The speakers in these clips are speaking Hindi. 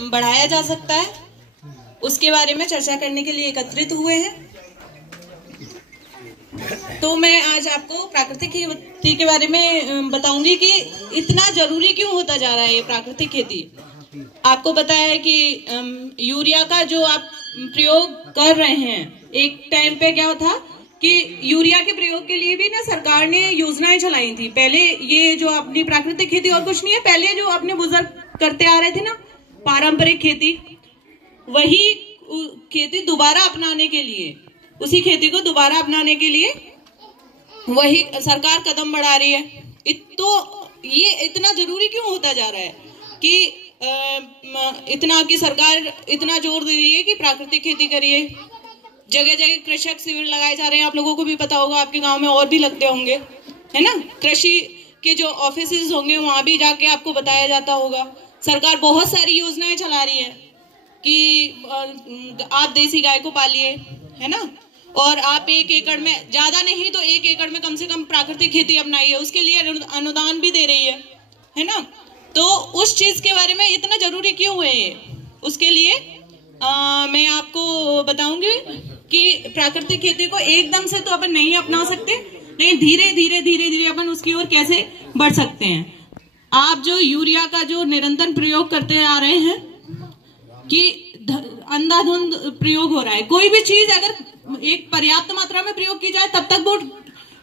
बढ़ाया जा सकता है, उसके बारे में चर्चा करने के लिए एकत्रित हुए हैं। तो मैं आज आपको प्राकृतिक खेती के बारे में बताऊंगी कि इतना जरूरी क्यों होता जा रहा है ये प्राकृतिक खेती। आपको पता है कि यूरिया का जो आप प्रयोग कर रहे हैं, एक टाइम पे क्या था कि यूरिया के प्रयोग के लिए भी ना सरकार ने योजनाएं चलाई थी। पहले ये जो अपनी प्राकृतिक खेती और कुछ नहीं है, पहले जो अपने बुजुर्ग करते आ रहे थे ना पारंपरिक खेती, वही खेती दोबारा अपनाने के लिए, उसी खेती को दोबारा अपनाने के लिए वही सरकार कदम बढ़ा रही है। तो ये इतना जरूरी क्यों होता जा रहा है कि इतना की सरकार इतना जोर दे रही है कि प्राकृतिक खेती करिए। जगह जगह कृषक शिविर लगाए जा रहे हैं, आप लोगों को भी पता होगा, आपके गांव में और भी लगते होंगे, है ना। कृषि के जो ऑफिसेज होंगे वहां भी जाके आपको बताया जाता होगा। सरकार बहुत सारी योजनाएं चला रही है कि आप देसी गाय को पालिए, है ना, और आप 1 एकड़ में, ज्यादा नहीं तो 1 एकड़ में कम से कम प्राकृतिक खेती अपनाइए, उसके लिए अनुदान भी दे रही है ना। तो उस चीज के बारे में इतना जरूरी क्यों है ये, उसके लिए मैं आपको बताऊंगी कि प्राकृतिक खेती को एकदम से तो अपन नहीं अपना सकते, लेकिन धीरे धीरे अपन उसकी ओर कैसे बढ़ सकते हैं। आप जो यूरिया का जो निरंतर प्रयोग करते आ रहे हैं कि अंधाधुंध प्रयोग हो रहा है, कोई भी चीज अगर एक पर्याप्त मात्रा में प्रयोग की जाए तब तक वो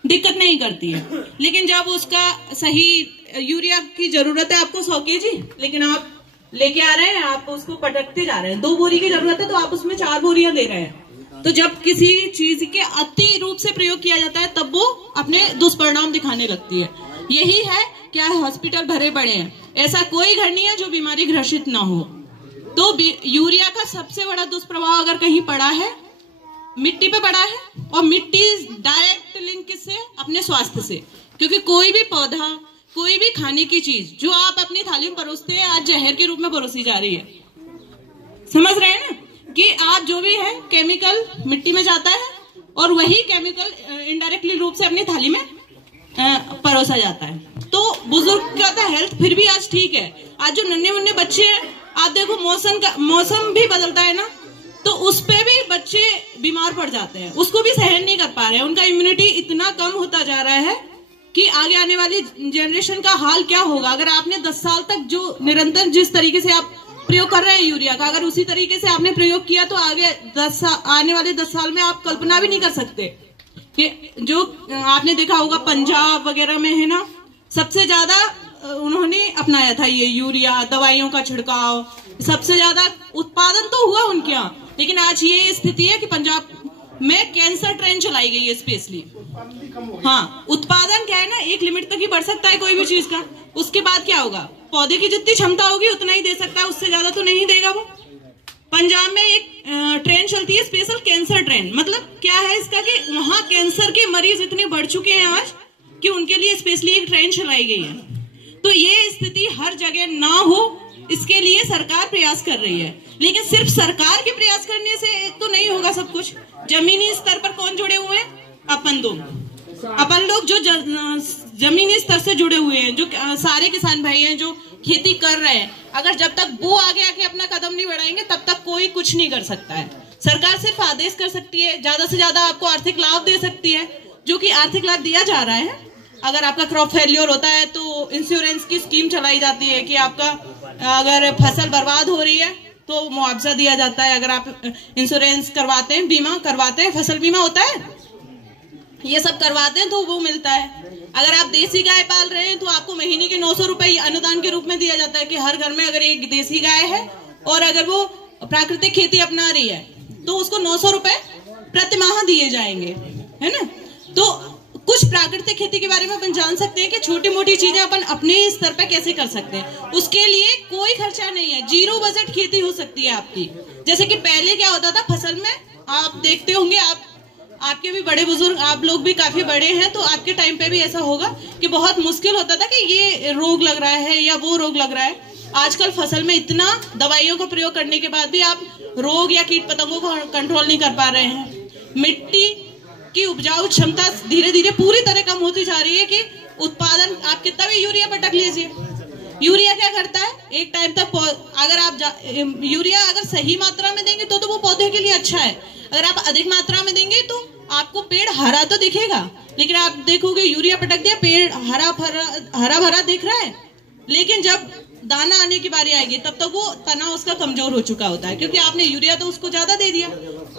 दिक्कत नहीं करती है, लेकिन जब उसका सही, यूरिया की जरूरत है आपको 100 kg, लेकिन आप लेके आ रहे हैं, आप उसको पटकते जा रहे हैं। 2 बोरी की जरूरत है तो आप उसमें 4 बोरियां दे रहे हैं। तो जब किसी चीज के अति रूप से प्रयोग किया जाता है तब वो अपने दुष्परिणाम दिखाने लगती है। यही है, क्या है, हॉस्पिटल भरे पड़े हैं, ऐसा कोई घर नहीं है जो बीमारी ग्रसित ना हो। तो यूरिया का सबसे बड़ा दुष्प्रभाव अगर कहीं पड़ा है, मिट्टी पे पड़ा है, और मिट्टी डायरेक्ट लिंक किससे, अपने स्वास्थ्य से। क्योंकि कोई भी पौधा, कोई भी खाने की चीज जो आप अपनी थाली में परोसते हैं, आज जहर के रूप में परोसी जा रही है। समझ रहे हैं ना कि आज जो भी है केमिकल मिट्टी में जाता है और वही केमिकल इनडायरेक्टली रूप से अपनी थाली में परोसा जाता है। तो बुजुर्ग का तो हेल्थ फिर भी आज ठीक है, आज जो नन्हे मुन्ने बच्चे हैं, आप देखो मौसम भी बदलता है ना, तो उस पे भी बच्चे बीमार पड़ जाते हैं, उसको भी सहन नहीं कर पा रहे हैं। उनका इम्यूनिटी इतना कम होता जा रहा है कि आगे आने वाली जनरेशन का हाल क्या होगा। अगर आपने 10 साल तक जो निरंतर जिस तरीके से आप प्रयोग कर रहे हैं यूरिया का, अगर उसी तरीके से आपने प्रयोग किया तो आगे आने वाले 10 साल में आप कल्पना भी नहीं कर सकते। जो आपने देखा होगा पंजाब वगैरह में है ना, सबसे ज्यादा उन्होंने अपनाया था ये यूरिया, दवाइयों का छिड़काव, सबसे ज्यादा उत्पादन तो हुआ उनके यहाँ। लेकिन आज ये स्थिति है कि पंजाब में कैंसर ट्रेन चलाई गई है स्पेशली। हाँ, उत्पादन क्या है ना, एक लिमिट तक ही बढ़ सकता है कोई भी चीज का, उसके बाद क्या होगा, पौधे की जितनी क्षमता होगी उतना ही दे सकता है, उससे ज्यादा तो नहीं देगा वो। पंजाब में एक ट्रेन चलती है स्पेशल कैंसर ट्रेन, मतलब क्या है इसका कि वहां कैंसर के मरीज इतने बढ़ चुके हैं आज कि उनके लिए स्पेशली एक ट्रेन चलाई गई है। तो ये स्थिति हर जगह ना हो, इसके लिए सरकार प्रयास कर रही है। लेकिन सिर्फ सरकार के प्रयास करने से तो नहीं होगा सब कुछ। जमीनी स्तर पर कौन जुड़े हुए हैं, अपन लोग जो जमीनी स्तर से जुड़े हुए हैं, जो सारे किसान भाई हैं जो खेती कर रहे हैं, अगर जब तक वो आगे आके अपना कदम नहीं बढ़ाएंगे तब तक कोई कुछ नहीं कर सकता है। सरकार सिर्फ आदेश कर सकती है, ज्यादा से ज्यादा आपको आर्थिक लाभ दे सकती है, जो कि आर्थिक लाभ दिया जा रहा है। अगर आपका क्रॉप फेलियर होता है तो इंश्योरेंस की स्कीम चलाई जाती है कि आपका अगर फसल बर्बाद हो रही है तो मुआवजा दिया जाता है। अगर आप इंश्योरेंस करवाते हैं, बीमा करवाते हैं, फसल बीमा होता है, ये सब करवाते हैं तो वो मिलता है। अगर आप देसी गाय पाल रहे हैं तो आपको महीने के 900 रुपए अनुदान के रूप में दिया जाता है कि हर घर में अगर एक देसी गाय है और अगर वो प्राकृतिक खेती अपना रही है तो उसको 900 रुपए प्रति माह दिए जाएंगे, है ना। तो कुछ प्राकृतिक खेती के बारे में अपन जान सकते हैं कि छोटी मोटी चीजें अपन अपने स्तर पर कैसे कर सकते हैं। उसके लिए कोई खर्चा नहीं है, 0 बजट खेती हो सकती है आपकी। जैसे कि पहले क्या होता था फसल में, आप देखते होंगे, आपके भी बड़े बुजुर्ग, आप लोग भी काफी बड़े हैं, तो आपके टाइम पे भी ऐसा होगा कि बहुत मुश्किल होता था कि ये रोग लग रहा है या वो रोग लग रहा है। आजकल फसल में इतना दवाइयों का प्रयोग करने के बाद भी आप रोग या कीट पतंगों को कंट्रोल नहीं कर पा रहे हैं। मिट्टी की उपजाऊ क्षमता धीरे धीरे पूरी तरह कम होती जा रही है कि उत्पादन, आप कितना भी यूरिया पटक लीजिए, यूरिया क्या करता है, एक टाइम तक अगर आप यूरिया अगर सही मात्रा में देंगे तो वो पौधे के लिए अच्छा है। अगर आप अधिक मात्रा में देंगे तो आपको पेड़ हरा तो दिखेगा, लेकिन आप देखोगे यूरिया पटक दिया, पेड़ हरा भरा दिख रहा है, लेकिन जब दाना आने की बारी आएगी तब तक वो तना उसका कमजोर हो चुका होता है, क्योंकि आपने यूरिया तो उसको ज्यादा दे दिया।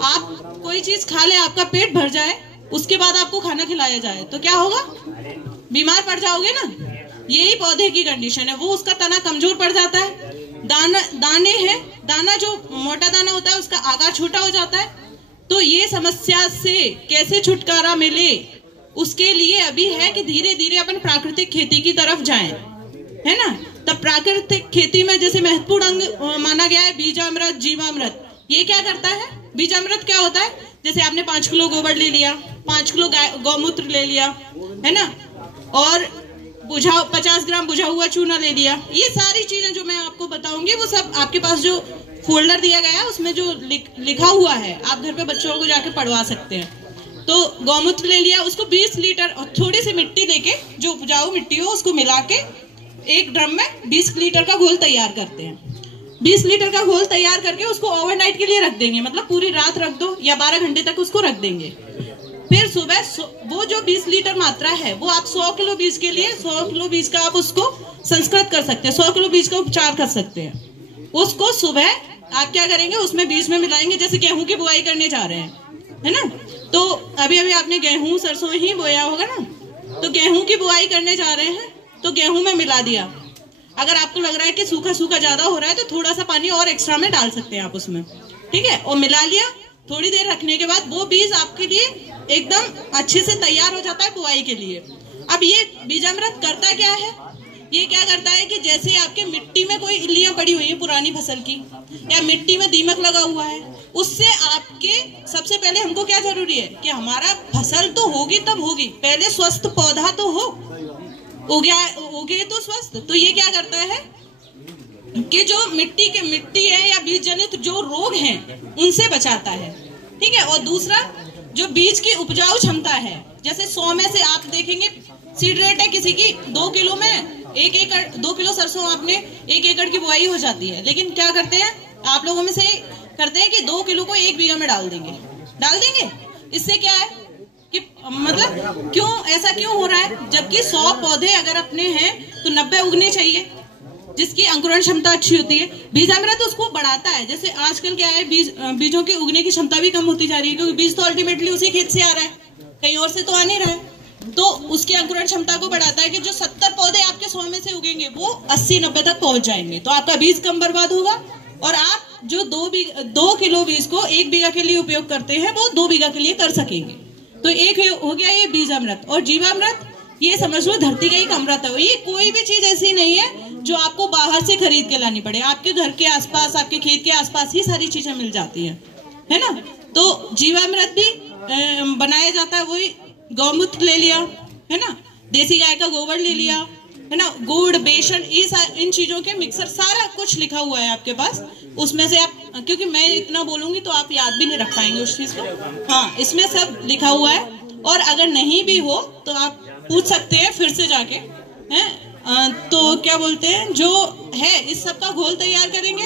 आप कोई चीज खा ले, आपका पेट भर जाए, उसके बाद आपको खाना खिलाया जाए तो क्या होगा, बीमार पड़ जाओगे ना। यही पौधे की कंडीशन है, वो उसका तना कमजोर पड़ जाता है। दाने हैं, दाना जो मोटा दाना होता है उसका आकार छोटा हो जाता है। तो ये समस्या से कैसे छुटकारा मिले, उसके लिए अभी है कि धीरे धीरे अपन प्राकृतिक खेती की तरफ जाएं, है ना। तब प्राकृतिक खेती में जैसे महत्वपूर्ण अंग माना गया है बीजामृत, जीवामृत। ये क्या करता है, बीजामृत क्या होता है, जैसे आपने 5 किलो गोबर ले लिया, 5 किलो गौमूत्र ले लिया, है ना, और 50 ग्राम बुझा हुआ चूना ले लिया। ये सारी चीजें जो मैं आपको बताऊंगी वो सब आपके पास जो फोल्डर दिया गया है उसमें जो लिखा हुआ है, आप घर पे बच्चों को जाके पढ़वा सकते हैं। तो गौमूत्र ले लिया, उसको 20 लीटर और थोड़ी सी मिट्टी लेके, जो उपजाऊ मिट्टी हो उसको मिला के एक ड्रम में 20 लीटर का घोल तैयार करते हैं। 20 लीटर का घोल तैयार करके उसको ओवरनाइट के लिए रख देंगे, मतलब पूरी रात रख दो या 12 घंटे तक उसको रख देंगे। फिर सुबह वो जो 20 लीटर मात्रा है वो आप 100 किलो बीज के लिए 100 किलो बीज का आप उसको संस्कृत कर सकते हैं, 100 किलो बीज का उपचार कर सकते हैं। उसको सुबह आप क्या करेंगे, उसमें बीज में मिलाएंगे, जैसे गेहूं की बुआई करने जा रहे हैं, है ना। तो अभी अभी आपने गेहूं सरसों ही बोया होगा ना, तो गेहूं की बुआई करने जा रहे हैं तो गेहूं में मिला दिया। अगर आपको लग रहा है कि सूखा सूखा ज्यादा हो रहा है तो थोड़ा सा पानी और एक्स्ट्रा में डाल सकते हैं आप उसमें, ठीक है। और मिला लिया, थोड़ी देर रखने के बाद वो बीज आपके लिए एकदम अच्छे से तैयार हो जाता है बुआई के लिए। अब ये बीजामृत करता क्या है, ये क्या करता है कि जैसे आपके मिट्टी में कोई इल्लियां पड़ी हुई है पुरानी फसल की, या मिट्टी में दीमक लगा हुआ है, उससे आपके सबसे पहले हमको क्या जरूरी है कि हमारा फसल तो होगी तब होगी, पहले स्वस्थ पौधा तो हो, उगे तो स्वस्थ। तो ये क्या करता है कि जो मिट्टी है या बीज जनित जो रोग हैं उनसे बचाता है, ठीक है। और दूसरा जो बीज की उपजाऊ क्षमता है, जैसे 100 में से आप देखेंगे सीड रेट है किसी की 2 किलो में 1 एकड़ 2 किलो सरसों आपने 1 एकड़ की बुआई हो जाती है, लेकिन क्या करते हैं आप लोगों में से करते हैं कि 2 किलो को 1 बीघा में डाल देंगे। इससे क्या है कि मतलब क्यों ऐसा क्यों हो रहा है, जबकि 100 पौधे अगर अपने हैं तो 90 उगने चाहिए, जिसकी अंकुरण क्षमता अच्छी होती है। बीजामृत तो उसको बढ़ाता है। जैसे आजकल क्या है, बीजों की उगने की क्षमता भी कम होती जा रही है, क्योंकि बीज तो अल्टीमेटली उसी खेत से आ रहा है, कहीं और से तो आ नहीं रहा है। तो उसकी अंकुरण क्षमता को बढ़ाता है कि जो 70 पौधे आपके 100 में से उगेंगे वो 80-90 तक पहुंच जाएंगे, तो आपका बीज कम बर्बाद होगा, और आप जो 2 किलो बीज को 1 बीघा के लिए उपयोग करते हैं वो 2 बीघा के लिए कर सकेंगे। तो एक हो गया ये बीजामृत। और जीवामृत ये समझ लो धरती का एक अमृत है। ये कोई भी चीज ऐसी नहीं है जो आपको बाहर से खरीद के लानी पड़े, आपके घर के आसपास, आपके खेत के आसपास ही सारी चीजें मिल जाती हैं, है ना। तो जीवामृत भी बनाया जाता है, वही गौमूत्र ले लिया, है ना, देसी गाय का गोबर ले लिया, है ना, गुड़, बेसन, ये इन चीजों के मिक्सर, सारा कुछ लिखा हुआ है आपके पास। उसमें से आप, क्योंकि मैं इतना बोलूंगी तो आप याद भी नहीं रख पाएंगे उस चीज को, हाँ, इसमें सब लिखा हुआ है। और अगर नहीं भी हो तो आप पूछ सकते हैं फिर से जाके, हैं। तो क्या बोलते हैं, जो है इस सब का घोल तैयार करेंगे,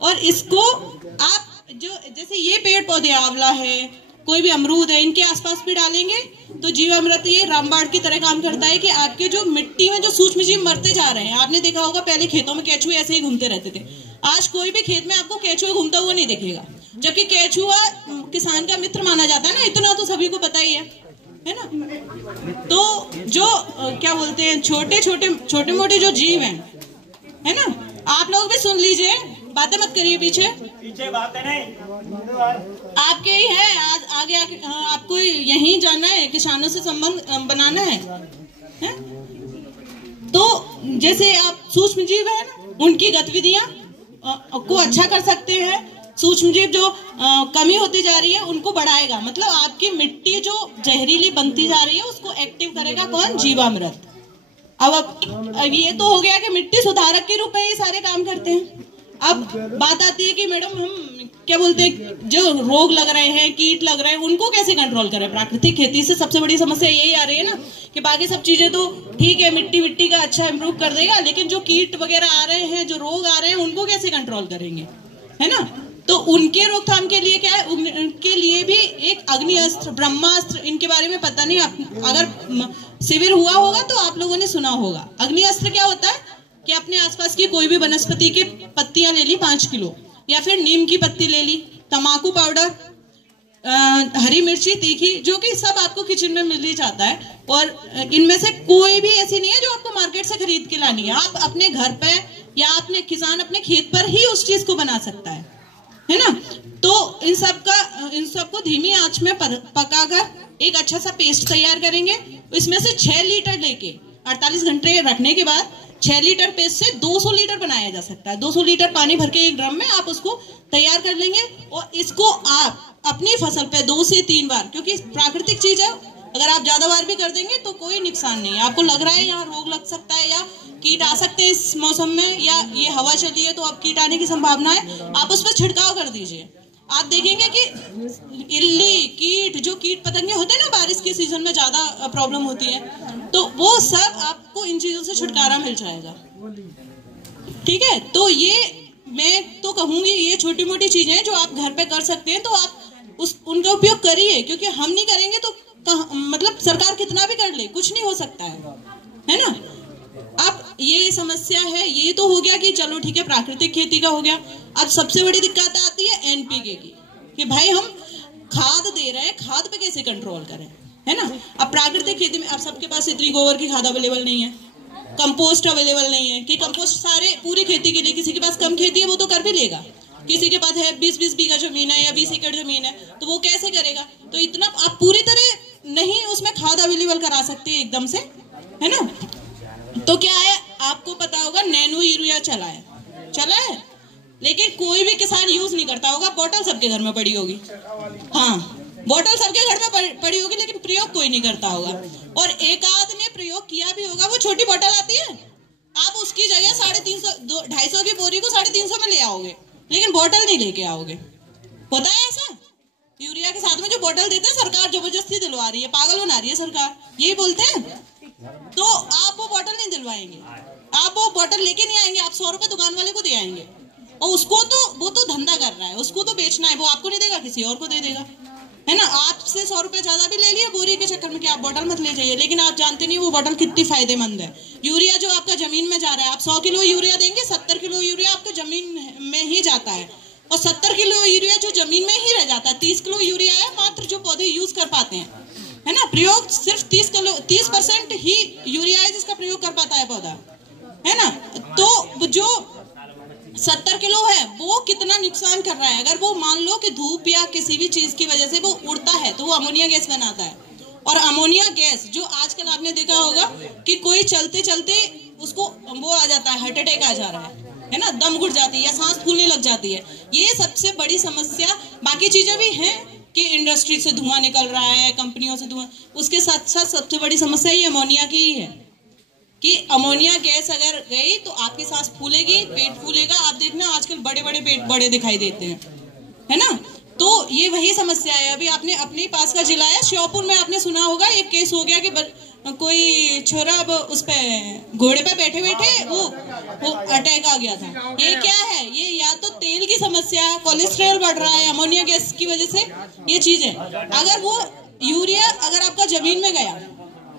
और इसको आप जो जैसे ये पेड़ पौधे, आंवला है, कोई भी अमरूद है, इनके आसपास भी डालेंगे तो जीवामृत ये रामबाण की तरह काम करता है कि आपके जो मिट्टी में जो सूक्ष्म जीव मरते जा रहे हैं। आपने देखा होगा पहले खेतों में केचुए ऐसे ही घूमते रहते थे, आज कोई भी खेत में आपको केचुआ घूमता हुआ नहीं दिखेगा, जबकि केचुआ किसान का मित्र माना जाता है ना, इतना तो सभी को पता ही है ना। तो जो क्या बोलते हैं, छोटे मोटे जो जीव हैं, है ना, आप लोग भी सुन लीजिए, बातें मत करिए, पीछे बातें नहीं, आपके ही है, आज आगे आपको यहीं जाना है, किसानों से संबंध बनाना है? तो जैसे आप सूक्ष्म जीव है ना, उनकी गतिविधियां को अच्छा कर सकते हैं। सूक्ष्म जीव जो कमी होती जा रही है उनको बढ़ाएगा, मतलब आपकी मिट्टी जो जहरीली बनती जा रही है उसको एक्टिव करेगा कौन, जीवामृत। अब ये तो हो गया कि मिट्टी सुधारक के रूप में ये सारे काम करते हैं, अब बात आती है कि मैडम हम क्या बोलते हैं, जो रोग लग रहे हैं, कीट लग रहे हैं, उनको कैसे कंट्रोल करें। प्राकृतिक खेती से सबसे बड़ी समस्या यही आ रही है ना कि बाकी सब चीजें तो ठीक है, मिट्टी का अच्छा इम्प्रूव कर देगा, लेकिन जो कीट वगैरह आ रहे हैं, जो रोग आ रहे हैं, उनको कैसे कंट्रोल करेंगे, है ना। तो उनके रोकथाम के लिए क्या है, उनके लिए भी एक अग्नि अस्त्र, ब्रह्मास्त्र, इनके बारे में पता नहीं, अगर शिविर हुआ होगा तो आप लोगों ने सुना होगा। अग्नि अस्त्र क्या होता है कि अपने आसपास की कोई भी वनस्पति की पत्तियां ले ली 5 किलो, या फिर नीम की पत्ती ले ली, तंबाकू पाउडर, हरी मिर्ची तीखी, जो कि सब आपको किचन में मिल ही जाता है, और इनमें से कोई भी ऐसी नहीं है जो आपको मार्केट से खरीद के लानी है। आप अपने घर पे या अपने किसान अपने खेत पर ही उस चीज को बना सकता है ना। तो इन सबको धीमी आंच में पकाकर एक अच्छा सा पेस्ट तैयार करेंगे। इसमें से 6 लीटर लेके 48 घंटे रखने के बाद 6 लीटर पेस्ट से 200 लीटर बनाया जा सकता है। 200 लीटर पानी भर के एक ड्रम में आप उसको तैयार कर लेंगे, और इसको आप अपनी फसल पे 2 से 3 बार, क्योंकि प्राकृतिक चीज है, अगर आप ज्यादा बार भी कर देंगे तो कोई नुकसान नहीं है। आपको लग रहा है यहाँ रोग लग सकता है या कीट आ सकते हैं इस मौसम में, या ये हवा चली है तो अब कीट आने की संभावना है, आप उस पर छिड़काव कर दीजिए। आप देखेंगे कि इल्ली, कीट, जो कीट पतंगे होते हैं ना, बारिश के सीजन में ज्यादा प्रॉब्लम होती है, तो वो सब आपको इन चीजों से छुटकारा मिल जाएगा। ठीक है, तो ये मैं तो कहूंगी, ये छोटी मोटी चीजें हैं जो आप घर पे कर सकते हैं, तो आप उनका उपयोग करिए, क्योंकि हम नहीं करेंगे तो मतलब सरकार कितना भी कर ले, कुछ नहीं हो सकता है ना। अब ये समस्या है, ये तो हो गया कि चलो ठीक है, प्राकृतिक खेती का हो गया। अब सबसे बड़ी दिक्कत आती है एनपीके की, कि भाई हम खाद दे रहे हैं, खाद पे कैसे कंट्रोल करें, है ना। अब प्राकृतिक खेती में अब सबके पास इतनी गोबर की खाद अवेलेबल नहीं है, कंपोस्ट अवेलेबल नहीं है कि कंपोस्ट सारे पूरी खेती के लिए, किसी के पास कम खेती है वो तो कर भी लेगा, किसी के पास है 20-20 बीघा जमीन है या 20 एकड़ जमीन है, तो वो कैसे करेगा। तो इतना आप पूरी तरह नहीं उसमें खाद अवेलेबल करा सकते एकदम से, है ना। तो क्या है, आपको पता होगा नैनो यूरिया चला है, लेकिन कोई भी किसान यूज नहीं करता होगा। बॉटल सबके घर में पड़ी होगी, हाँ, बॉटल सबके घर में पड़ी होगी, लेकिन प्रयोग कोई नहीं करता होगा। और एक आध ने प्रयोग किया भी होगा। वो छोटी बॉटल आती है, आप उसकी जगह 350-250 की बोरी को 350 में ले आओगे, लेकिन बॉटल नहीं लेके आओगे। होता है ऐसा। यूरिया के साथ में जो बॉटल देते हैं, सरकार जबरदस्ती दिलवा रही है, पागल बना रही है सरकार, यही बोलते हैं। तो आप वो बॉटल नहीं दिलवाएंगे, आप वो बॉटल लेके नहीं आएंगे, आप 100 रुपए दुकान वाले को दे आएंगे, और उसको तो वो तो धंधा कर रहा है, उसको तो बेचना है, वो आपको नहीं देगा, किसी और को दे देगा, है ना। आपसे 100 रुपए ज्यादा भी ले लिया बोरी के चक्कर में कि आप बॉटल मत ले जाइए, लेकिन आप जानते नहीं वो बॉटल कितनी फायदेमंद है। यूरिया जो आपका जमीन में जा रहा है, आप 100 किलो यूरिया देंगे, 70 किलो यूरिया आपके जमीन में ही जाता है, और 70 किलो यूरिया जो जमीन में ही रह जाता है। 30 किलो यूरिया है मात्र जो पौधे यूज कर पाते हैं, है ना। प्रयोग सिर्फ 30% ही यूरिया है जिसका प्रयोग कर पाता है पौधा, है ना। तो जो 70 किलो है वो कितना नुकसान कर रहा है। अगर वो मान लो कि धूप या किसी भी चीज की वजह से वो उड़ता है, तो वो अमोनिया गैस बनाता है, और अमोनिया गैस जो आजकल आपने देखा होगा कि कोई चलते चलते उसको वो आ जाता है, हार्ट अटैक आ जा रहा है ना, दम घुट जाती है या सांस फूलने लग जाती है। ये सबसे बड़ी समस्या। बाकी चीजें भी हैं कि इंडस्ट्री से धुआं निकल रहा है, कंपनियों से धुआं, उसके साथ साथ सबसे बड़ी समस्या ये अमोनिया की ही है कि अमोनिया गैस अगर गई तो आपकी सांस फूलेगी, पेट फूलेगा। आप देखना आजकल बड़े बड़े पेट बड़े दिखाई देते हैं, है ना। तो ये वही समस्या है। अभी आपने अपने पास का जिला है श्योपुर में, आपने सुना होगा एक केस हो गया कि कोई छोरा अब उस पे घोड़े पे बैठे बैठे वो अटैक आ गया था। ये क्या है, ये या तो तेल की समस्या, कोलेस्ट्रॉल बढ़ रहा है, अमोनिया गैस की वजह से ये चीज है। अगर वो यूरिया अगर आपका जमीन में गया,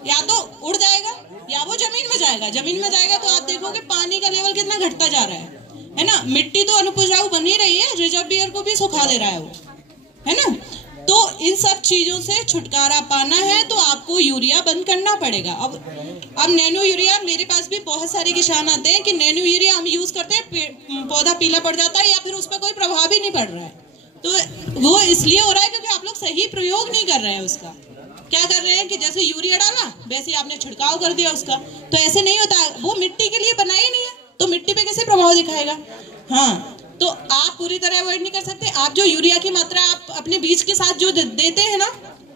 या तो उड़ जाएगा या वो जमीन में जाएगा। जमीन में जाएगा तो आप देखोगे पानी का लेवल कितना घटता जा रहा है ना। मिट्टी तो अनुपजाऊ बन ही रही है, रिजर्वियर को भी सुखा दे रहा है वो, है ना। तो इन सब चीजों से छुटकारा पाना है तो आपको यूरिया बंद करना पड़ेगा। अब नैनो यूरिया, मेरे पास भी बहुत सारे किसान आते हैं कि नैनो यूरिया हम यूज करते हैं, पौधा पीला पड़ जाता है या फिर उस पर कोई प्रभाव ही नहीं पड़ रहा है। तो वो इसलिए हो रहा है क्योंकि आप लोग सही प्रयोग नहीं कर रहे हैं उसका। क्या कर रहे हैं कि जैसे यूरिया डाला वैसे आपने छिड़काव कर दिया उसका, तो ऐसे नहीं होता। वो मिट्टी के लिए बना ही नहीं है, तो मिट्टी पे कैसे प्रभाव दिखाएगा। हाँ, तो आप पूरी तरह अवॉइड नहीं कर सकते। आप जो यूरिया की मात्रा आप अपने बीज के साथ जो देते हैं ना,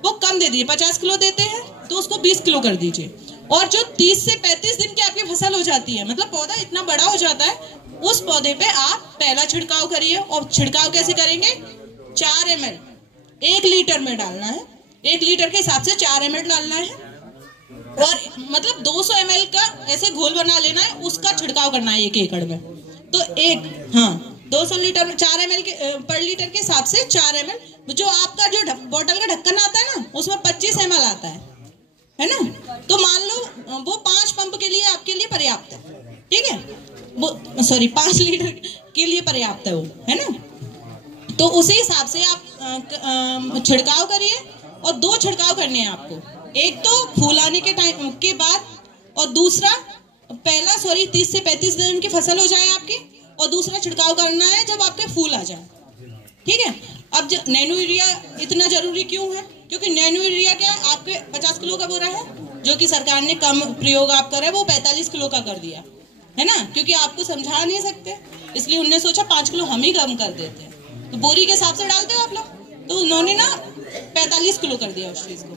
वो कम दे दीजिए। 50 किलो देते हैं तो उसको 20 किलो कर दीजिए, और जो 30 से 35 दिन की आपकी फसल हो जाती है, मतलब पौधा इतना बड़ा हो जाता है, उस पौधे पे आप पहला छिड़काव करिए। और छिड़काव कैसे करेंगे? 4 ml 1 लीटर में डालना है। 1 लीटर के हिसाब से 4 ml डालना है, और मतलब 200 ml का ऐसे घोल बना लेना है, उसका छिड़काव करना है 1 एकड़ में। तो 200 लीटर में 4 ml पर लीटर के हिसाब से 4 ml। जो आपका जो बोतल का ढक्कन आता है ना, उसमें 25 ml आता है ना? तो मान लो वो 5 पंप के लिए आपके लिए पर्याप्त है, ठीक है? वो 5 लीटर के लिए पर्याप्त है वो, है ना? तो उसी हिसाब से आप छिड़काव करिए। और 2 छिड़काव करने हैं आपको, एक तो फूल आने के टाइम के बाद, और दूसरा 30 से 35 दिन की फसल हो जाए आपकी, और दूसरा छिड़काव करना है जब आपके फूल आ जाए, ठीक है? अब नैनो यूरिया इतना जरूरी क्यों है? क्योंकि नैनो यूरिया क्या आपके 50 किलो का बोरा है, जो कि सरकार ने कम प्रयोग आप कर रहे हैं, वो 45 किलो का कर दिया है ना, क्योंकि आपको समझा नहीं सकते, इसलिए उन्होंने सोचा 5 किलो हम ही कम कर देते हैं। तो बोरी के हिसाब से डालते हो आप लोग, तो उन्होंने ना 45 किलो कर दिया उस चीज को।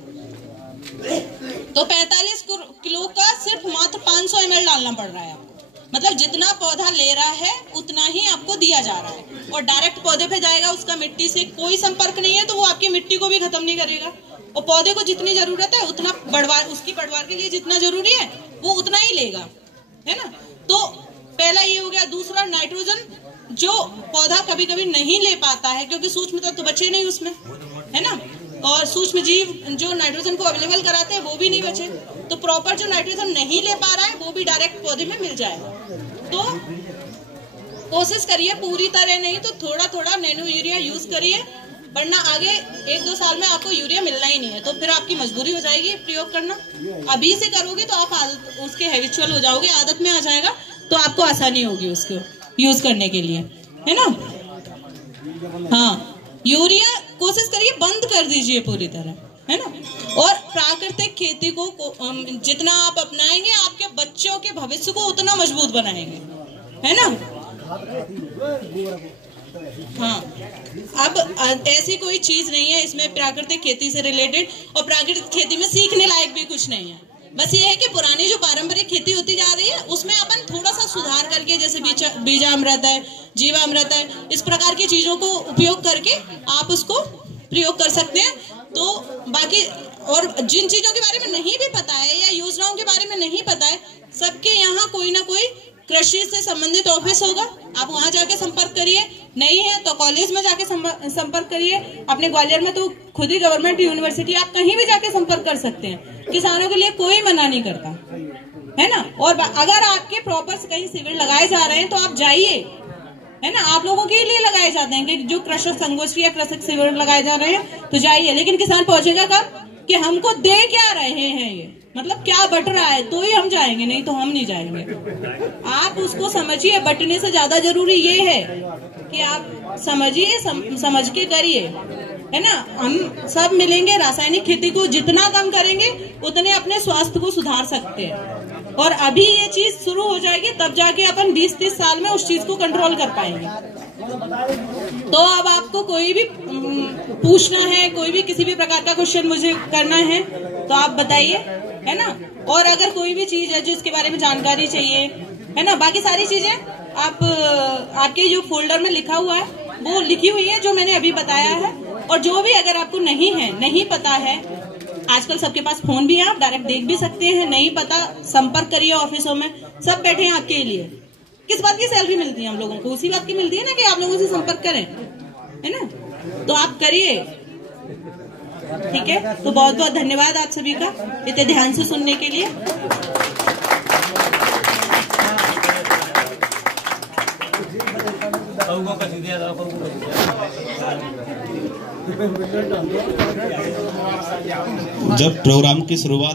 तो 45 किलो का सिर्फ मात्र 500 ml डालना पड़ रहा है आपको। मतलब जितना पौधा ले रहा है उतना ही आपको दिया जा रहा है, और डायरेक्ट पौधे पे जाएगा, उसका मिट्टी से कोई संपर्क नहीं है, तो वो आपकी मिट्टी को भी खत्म नहीं करेगा। और पौधे को जितनी जरूरत है उतना उसकी बढ़वार के लिए जितना जरूरी है वो उतना ही लेगा, है ना? तो पहला ये हो गया। दूसरा, नाइट्रोजन जो पौधा कभी कभी नहीं ले पाता है, क्योंकि सूक्ष्म तत्व तो बचे नहीं उसमें, है ना? और सूक्ष्म जीव जो नाइट्रोजन को अवेलेबल कराते हैं वो भी नहीं बचे, तो प्रॉपर जो नाइट्रोजन नहीं ले पा रहा है वो भी डायरेक्ट पौधे में मिल जाएगा। तो कोशिश करिए, पूरी तरह नहीं तो थोड़ा थोड़ा नैनो यूरिया यूज करिए, वरना आगे 1-2 साल में आपको यूरिया मिलना ही नहीं है, तो फिर आपकी मजबूरी हो जाएगी प्रयोग करना। अभी से करोगे तो आप उसके हैबिचुअल हो जाओगे, आदत में आ जाएगा, तो आपको आसानी होगी उसको यूज करने के लिए, है ना? हाँ, यूरिया कोशिश करिए बंद कर दीजिए पूरी तरह, है ना? और प्राकृतिक खेती को जितना आप अपनाएंगे, आपके बच्चों के भविष्य को उतना मजबूत बनाएंगे, है ना? हाँ, अब ऐसी कोई चीज नहीं है इसमें प्राकृतिक खेती से रिलेटेड, और प्राकृतिक खेती में सीखने लायक भी कुछ नहीं है। बस ये है कि पुरानी जो पारंपरिक खेती होती जा रही है उसमें अपन थोड़ा सा सुधार करके, जैसे बीजामृत है, जीवामृत है, इस प्रकार की चीजों को उपयोग करके आप उसको प्रयोग कर सकते हैं। तो बाकी और जिन चीजों के बारे में नहीं भी पता है या योजनाओं के बारे में नहीं पता है, सबके यहाँ कोई ना कोई कृषि से संबंधित ऑफिस होगा, आप वहां जाके संपर्क करिए। नहीं है तो कॉलेज में जाके संपर्क करिए। अपने ग्वालियर में तो खुद ही गवर्नमेंट यूनिवर्सिटी, आप कहीं भी जाके संपर्क कर सकते हैं। किसानों के लिए कोई मना नहीं करता, है ना? और अगर आपके प्रॉपर कहीं शिविर लगाए जा रहे हैं तो आप जाइए, है ना? आप लोगों के लिए लगाए जाते हैं कि जो कृषक संगोष्ठी या कृषक शिविर लगाए जा रहे हैं, तो जाइए। लेकिन किसान पहुंचेगा कब? कि हमको दे क्या रहे हैं, ये मतलब क्या बट रहा है, तो ही हम जाएंगे, नहीं तो हम नहीं जाएंगे। आप उसको समझिए। बटने से ज्यादा जरूरी ये है कि आप समझिए, समझ के करिए, है ना? हम सब मिलेंगे, रासायनिक खेती को जितना कम करेंगे उतने अपने स्वास्थ्य को सुधार सकते हैं। और अभी ये चीज शुरू हो जाएगी, तब जाके अपन 20-30 साल में उस चीज को कंट्रोल कर पाएंगे। तो अब आपको कोई भी पूछना है, कोई भी किसी भी प्रकार का क्वेश्चन मुझे करना है तो आप बताइए, है ना? और अगर कोई भी चीज है जिसके बारे में जानकारी चाहिए, है ना, बाकी सारी चीजें आप आपके जो फोल्डर में लिखा हुआ है वो लिखी हुई है जो मैंने अभी बताया है। और जो भी अगर आपको नहीं पता है, आजकल सबके पास फोन भी है, आप डायरेक्ट देख भी सकते हैं। नहीं पता, संपर्क करिए, ऑफिसों में सब बैठे हैं आपके लिए। किस बात की सैलरी मिलती है हम लोगों को? उसी बात की मिलती है ना कि आप लोगों से संपर्क करें, है ना? तो आप करिए, ठीक है? तो बहुत बहुत धन्यवाद आप सभी का इतने ध्यान से सुनने के लिए। जब प्रोग्राम की शुरुआत